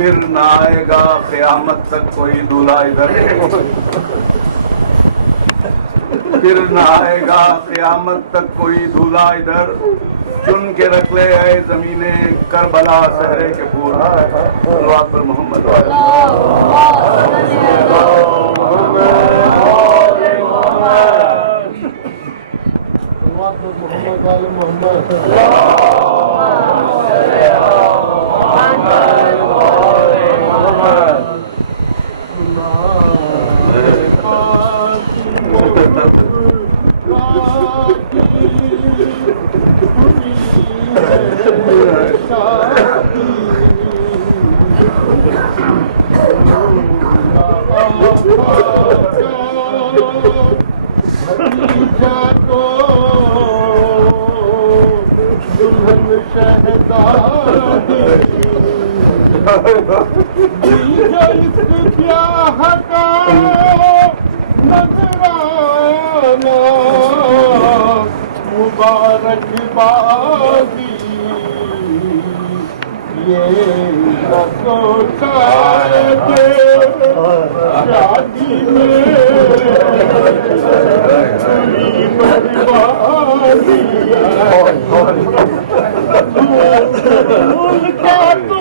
फिर ना आएगा क़यामत तक कोई दूल्हा इधर, फिर ना आएगा क़यामत तक कोई दूल्हा इधर, चुन के रख ले आए जमीने करबला सहरे के फूल। सल्लल्लाहु पर मोहम्मद मुबारकबादी ये न सोचाए के शादी में पूरी बर्बादी उनका तो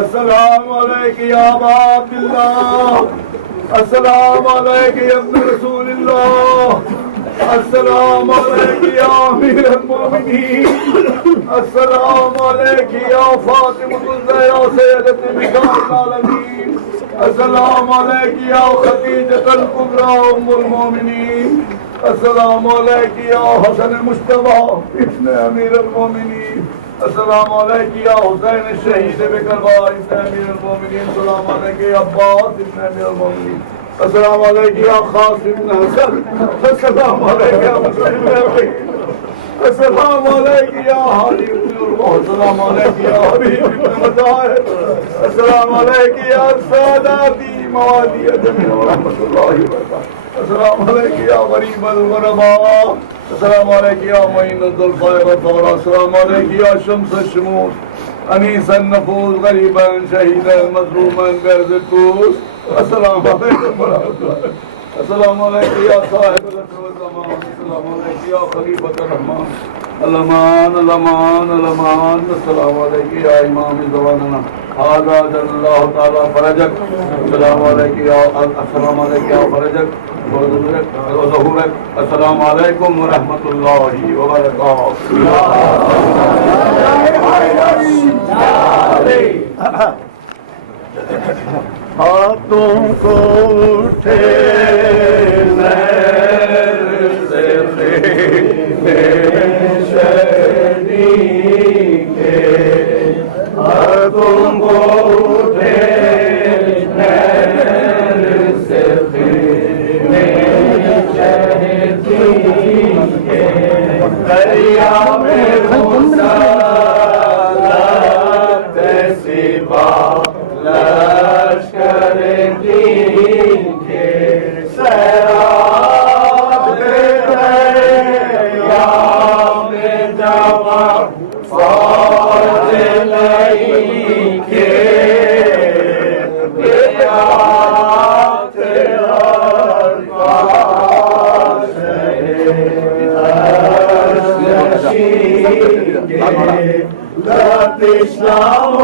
अस्सलामु अलैकुम या अबा अब्दुल्लाह, अस्सलामु अलैकुम या इब्न रसूलिल्लाह, अस्सलामु अलैकुम या अमीरुल मोमिनीन, अस्सलामु अलैकुम या फातिमतुल ज़हरा सय्यदतुल निसाइल आलमीन, अस्सलामु अलैकुम या खदीजतुल कुबरा उम्मुल मोमिनीन, अस्सलामु अलैकुम या हसन मुश्तबा इब्न अमीरुल मोमिनीन, अस्सलामु अलैकुम या हुसैन शहीद बिकरबला इब्न अमीरुल मोमिनीन, अस्सलामु अलैकुम या अब्बास इब्न अमीरुल मोमिनीन, अस्सलामु अलैकुम या कासिम इब्न हसन, अस्सलामु अलैकुम या मुस्लिम इब्न अकील, अस्सलामु अलैकुम या हादी इब्न उर्वा, अस्सलामु अलैकुम या हबीब इब्न मज़ाहिर, अस्सलामु अलैकुम या सादाती मवाली जमीन व रहमतुल्लाहि व बरकातहू, अस्सलामु अलैकुम या गरीब अल-गुरबा, अस्सलामु अलैकुम या मुईन अल-ज़ुल्फ़ार व अस्सलामु अलैकुम या शम्स अश-शमूस, अनीस अन-नफूस, गरीबन शहीदन मज़लूमन बिअर्ज़-अल-तूस, अस्सलामु अलैकुम व रहमतुल्लाह, अस्सलामु अलैकुम या साहिब अल-असर व-ज़मान, अस्सलामु अलैकुम या खलीफ़त-उर-रहमान, अल-अमान अल-अमान अल-अमान, अस्सलामु अलैकुम या इमाम ज़माना, हाज़ा जल्लल्लाहु तआला फरजक, अस्सलामु अलैकुम या फरजक व ज़ुहूरक, अस्सलामु अलैकुम व रहमतुल्लाहि व बरकातहू। हाथों को उठे हाथों को उठे दरिया में लश्कर दीन के सैराब दरिया में जवा फौज लई के इस्लाम